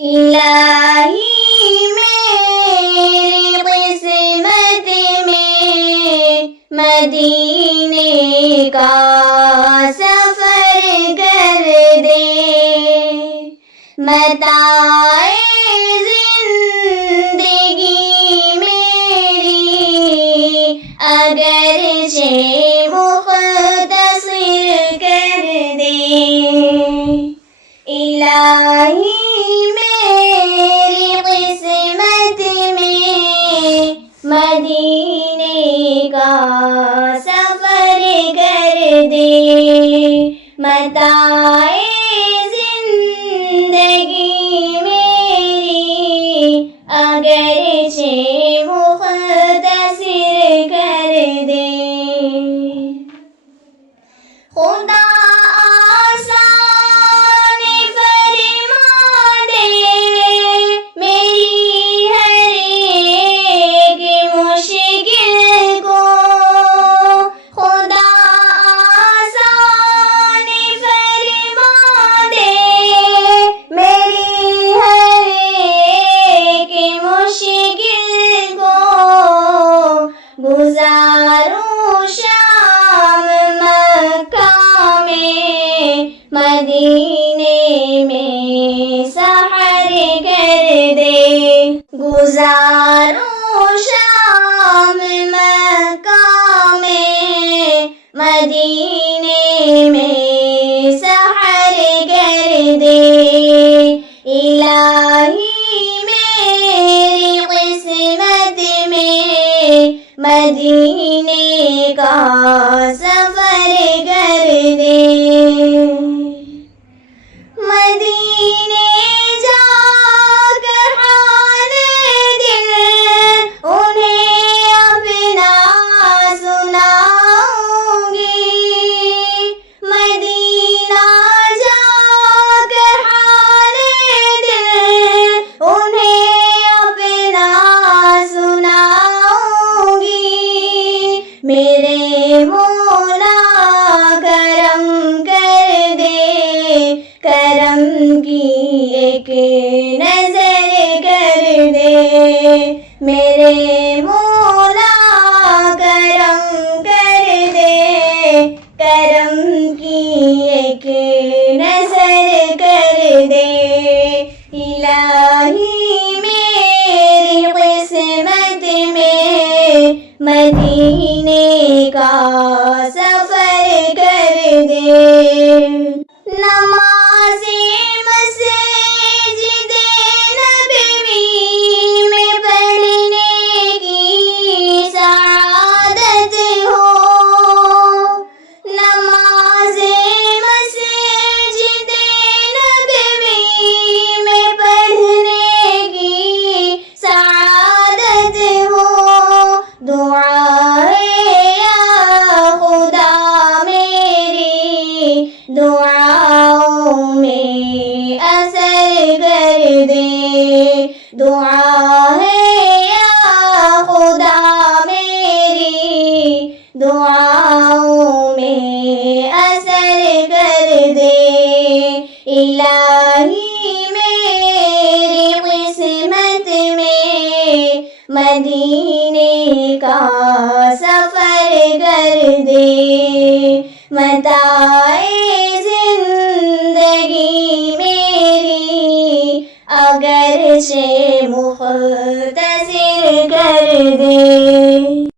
الہی میری قسمت میں مدینے کا سفر کر دے، متاع زندگی میری اگرچہ مختصر کر دے۔ الہی میری قسمت میں مدینے کا سفر کر دے، متاع زندگی میری اگرچہ مختصر کر دے۔ خدا آسان فرما دے میری ہر ایک مشکل کو، خدا آسان فرما دے میری ہر ایک مشکل کو، گزاروں شام مکہ میں مدینے میں سحر کر دے، گزاروں شام مکہ میں مدینے میں سحر کر دے۔ الہی میری قسمت میں مدینے کا سفر کر دے۔ مدینے جا کر حال دل انہیں اپنا سناؤں گی، مدینہ جا کر حال دل انہیں اپنا سناؤں گی۔ میرے مولا کرم کر دے، کرم کی ایک نظر کر دے، میرے مولا کرم کر دے، کرم کی ایک نظر کر دے۔ الہی میری قسمت میں مدینے کا سفر کر دے۔ نماز مسجد نبوی میں پڑھنے کی سعادت ہو، نماز مسجد نبوی میں پڑھنے کی سعادت ہو، دعا ہے یا خدا میری دعاؤں میں اثر کر دے، دعا ہے یا خدا میری دعاؤں میں اثر کر دے۔ الہی میری قسمت میں مدینے کا سفر کر دے، متاع زندگی میری اگرچہ مختصر کر دے۔